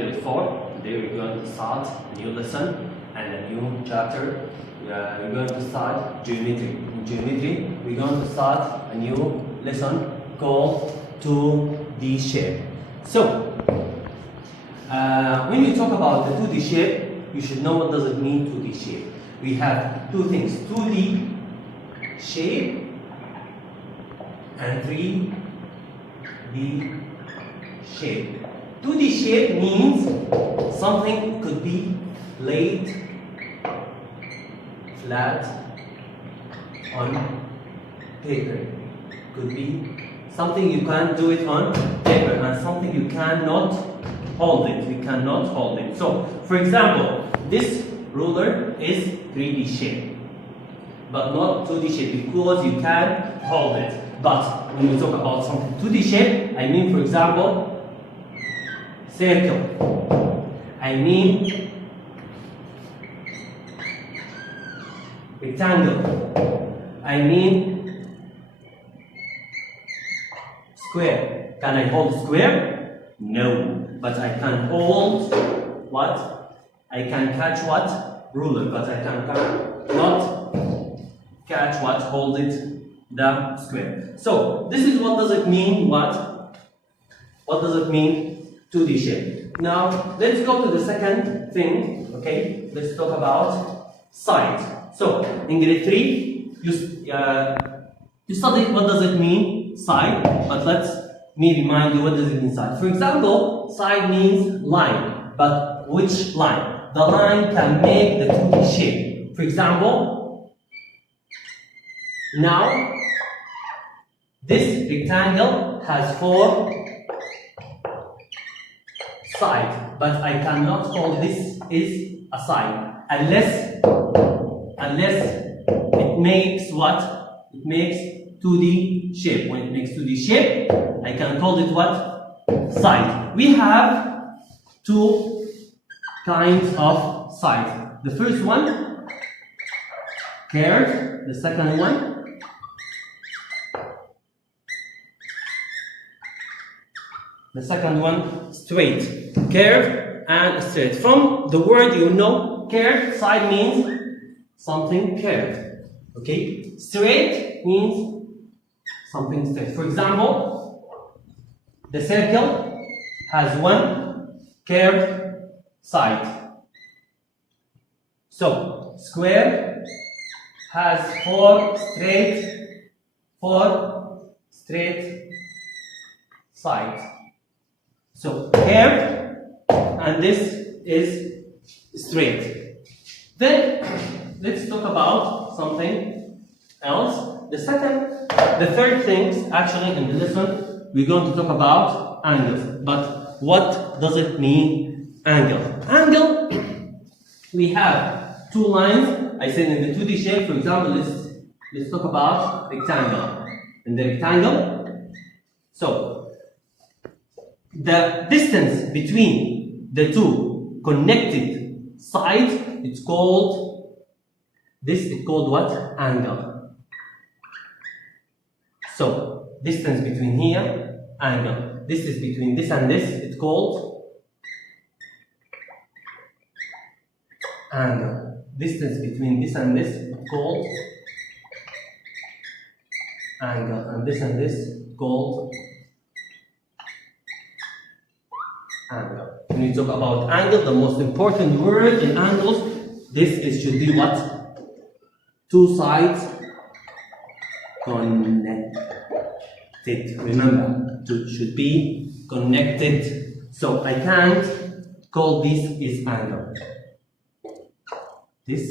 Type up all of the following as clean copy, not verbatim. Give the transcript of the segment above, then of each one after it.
in grade 4. Today we're going to start a new lesson and a new chapter. We're going to start geometry. In geometry, we're going to start a new lesson called 2D shape. So, when you talk about the 2D shape, you should know what does it mean 2D shape. We have two things, 2D shape and 3D shape. 2D shape means something could be laid flat on paper. Could be something you can do it on paper and something you cannot hold it. You cannot hold it. So, for example, this ruler is 3D shape, but not 2D shape because you can hold it. But when we talk about something 2D shape, I mean, for example, circle. I mean rectangle. I mean square. Can I hold square? No. But I can hold what? I can catch what? Ruler. But I cannot catch what? Hold it, the square. So this is what does it mean? What does it mean? 2D shape. Now let's go to the second thing. Okay, let's talk about side. So in grade 3, you studied what does it mean side, but let me remind you what does it mean side. For example, side means line, but which line? The line can make the 2D shape. For example, now this rectangle has 4 sides, but I cannot call this is a side unless it makes what? It makes 2D shape. When it makes 2D shape, I can call it what? Side. We have two kinds of sides. The first one, curved. The second one, straight. Curved and straight. From the word you know, curved, side means something curved. Okay? Straight means something straight. For example, the circle has one curved side. So, square has 4 straight sides. So, curved and this is straight. Then, let's talk about something else. The third thing, actually, in the lesson, we're going to talk about angles. But what does it mean, angle? Angle, we have two lines. I said in the 2D shape, for example, let's talk about rectangle. In the rectangle, so the distance between the two connected sides, it's called what? Angle. So, distance between here, angle. Distance between this and this, it's called angle. Distance between this and this, it's called angle. And this, called angle. When you talk about angle, the most important word in angles, should be what? Two sides connected. Remember, should be connected. So I can't call this is angle. This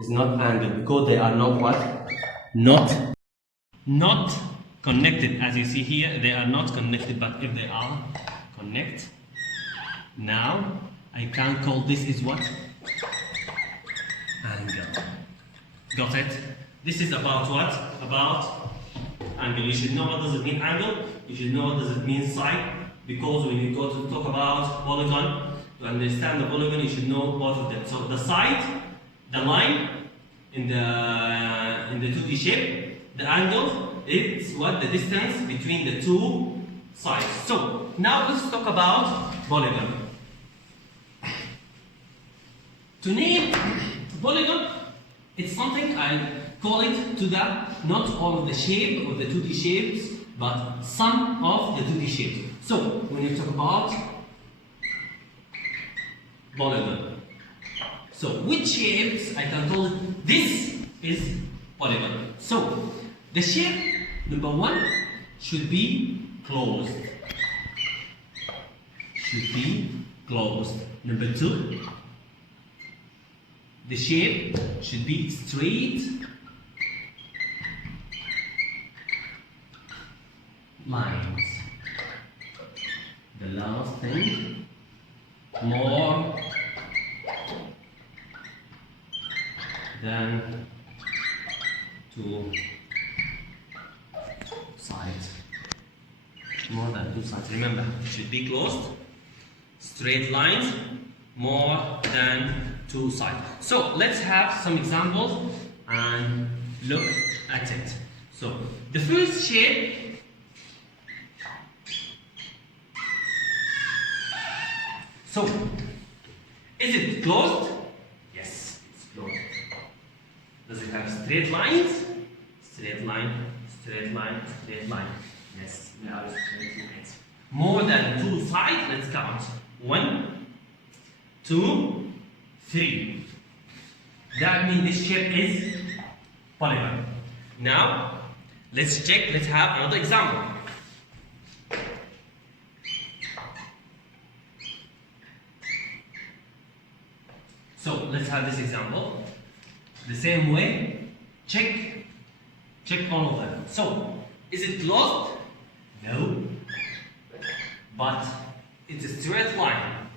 is not angle because they are not what? Not connected. As you see here, they are not connected. But if they are connected, now I can call this is what? Angle. Got it? This is about what? About angle. You should know what does it mean angle. You should know what does it mean side. Because when you go to talk about polygon, to understand the polygon, you should know both of them. So the side, the line in the 2D shape, the angle, it's what? The distance between the two sides. So now let's talk about polygon. To name polygon, it's something I call it to the not all of the shape of the 2D shapes, but some of the 2D shapes. So when you talk about polygon, so which shapes I can tell it this is polygon. So the shape number 1 should be closed. Should be closed. Number 2, the shape should be straight lines. The last thing, more than 2 sides. More than 2 sides. Remember, it should be closed. Straight lines, more than 2 sides. So let's have some examples and look at it. So the first shape, so is it closed? Yes, it's closed. Does it have straight lines? Straight line, straight line, straight line. Yes, we have straight lines. More than 2 sides, let's count. 1, 2, 3. That means this shape is polygon. Now, let's check, let's have another example. So, let's have this example. The same way, check all of them. So, is it closed? No. But it's a straight line.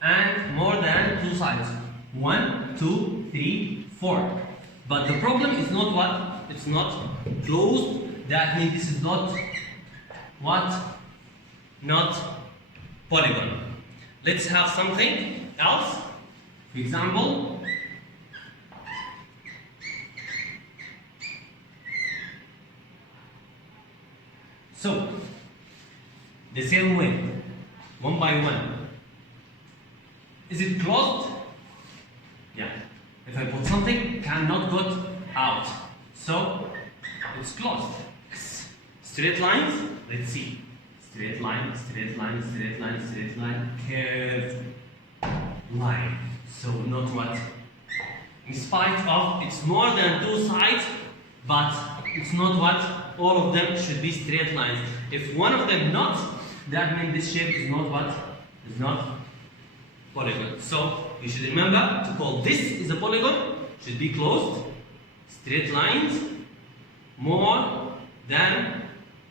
And more than 2 sides. 1, 2, 3, 4. But the problem is not what? It's not closed. That means this is not what? Not polygon. Let's have something else. For example, so the same way, one by one. Is it closed? Yeah. If I put something, cannot go out. So it's closed. Straight lines, let's see. Straight line, straight line, straight line, straight line, curved line. So not what? In spite of it's more than 2 sides, but it's not what? All of them should be straight lines. If one of them not, that means this shape is not what? Is not polygon. So you should remember to call this is a polygon, should be closed, straight lines, more than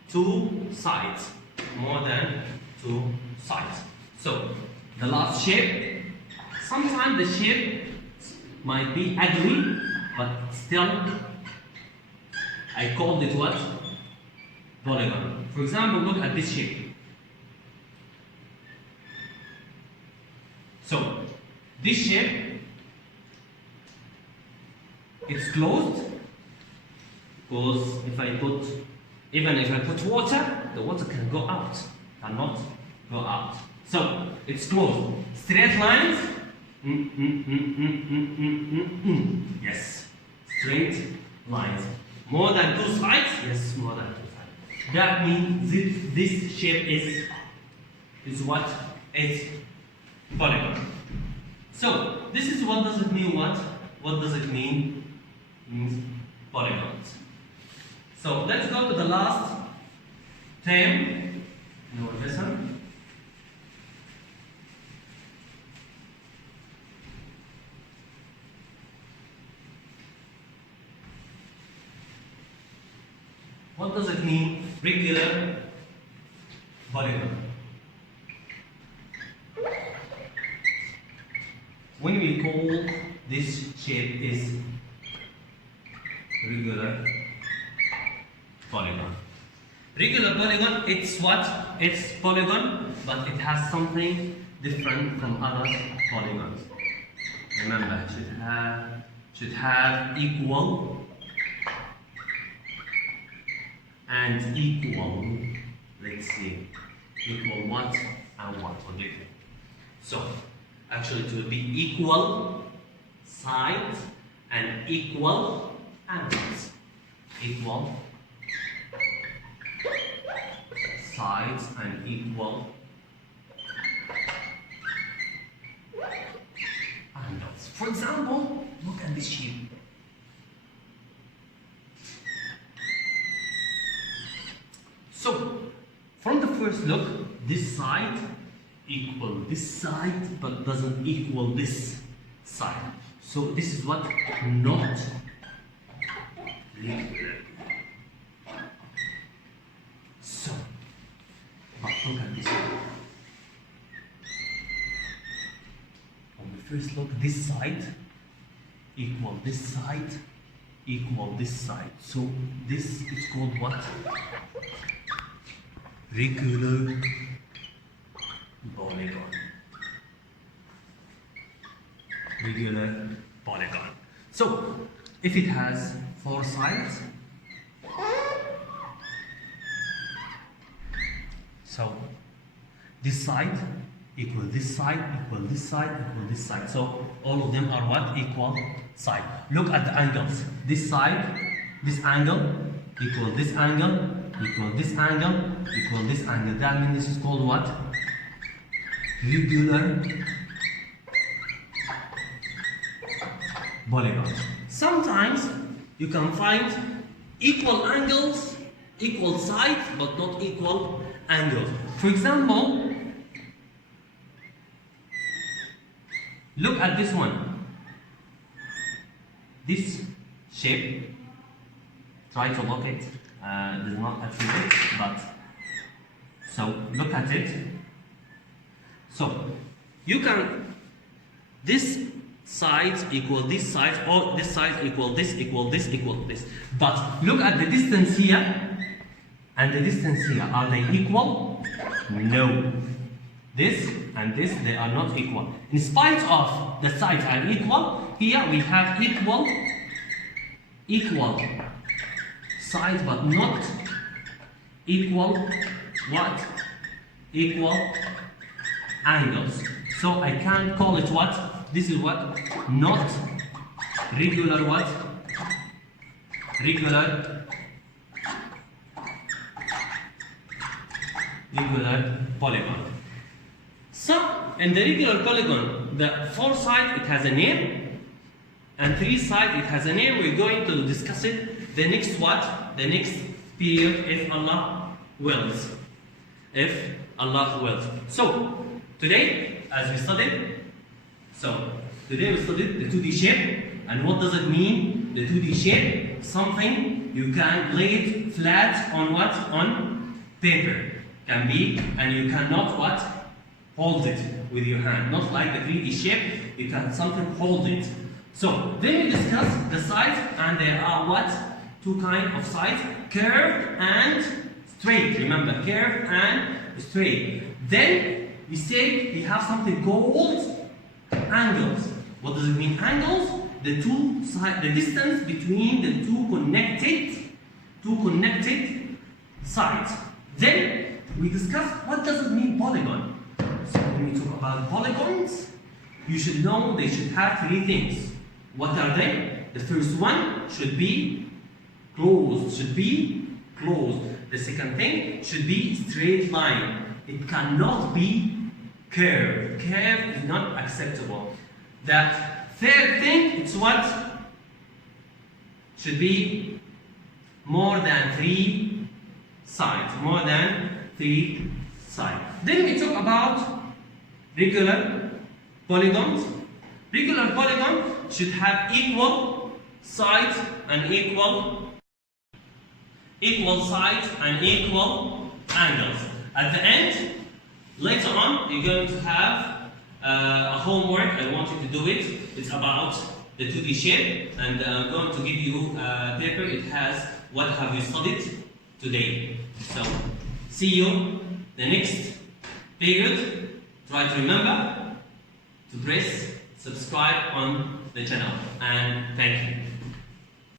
2 sides. More than 2 sides. So the last shape, sometimes the shape might be ugly, but still I called it what? Polygon. For example, look at this shape. So this shape, it's closed because even if I put water, the water can go out, cannot go out. So it's closed. Straight lines. Yes, straight lines. More than 2 sides. Yes, more than 2 sides. That means this shape is what? It's polygon. So this is what does it mean? What does it mean? Means polygons. So let's go to the last term in our lesson. What does it mean? Regular polygon. When we call this shape is regular polygon. Regular polygon, it's what? It's polygon, but it has something different from other polygons. Remember, it should have equal and equal. let's see, equal what and what will be. So actually it will be equal sides and equal angles. Equal sides and equal angles. For example, look at this shape. So, from the first look, this side equal this side, but doesn't equal this side. So this is what not regular. So, but look at this one. On the first look, this side equal this side equal this side. So this is called what? Regular polygon. Regular polygon. So, if it has 4 sides, so this side equal this side equal this side equal this side. So all of them are what? Equal side. Look at the angles. This side, this angle equal this angle equal this angle equal this angle. That means this is called what? Regular polygon. Sometimes you can find equal angles, equal sides, but not equal angles. For example, look at this one. This shape, try to look it. Does not achieve it, but so look at it. So you can this sides equal this side, or this side equal this equal this equal this. But look at the distance here and the distance here. Are they equal? No. This and this, they are not equal. In spite of the sides are equal, here we have equal sides, but not equal what? Equal angles. So I can't call it what? This is what? Not regular what? Regular polygon. So in the regular polygon, the 4 side it has a name, and 3 side it has a name. We're going to discuss it the next what? The next period, if Allah wills. If Allah wills. So today, as we studied, today we studied the 2D shape. And what does it mean? The 2D shape, something you can lay it flat on what? On paper. Can be, and you cannot what? Hold it with your hand. Not like the 3D shape, you can something hold it. So then we discuss the sides, and there are what? 2 kinds of sides, curved and straight. Remember, curved and straight. Then we say we have something called angles. What does it mean? Angles? The two sides, the distance between the two connected sides. Then we discuss what does it mean polygon. So when we talk about polygons, you should know they should have 3 things. What are they? The first one should be closed. The second thing should be straight line. It cannot be curved. Curved is not acceptable. The third thing, it's what? Should be more than 3 sides. More than 3 sides. Then we talk about regular polygons. Regular polygon should have equal sides and equal sides and equal angles. At the end, later on, you're going to have a homework. I want you to do it. It's about the 2D shape, and I'm going to give you a paper. It has what have you studied today. So, see you the next period. Try to remember to press subscribe on the channel, and thank you.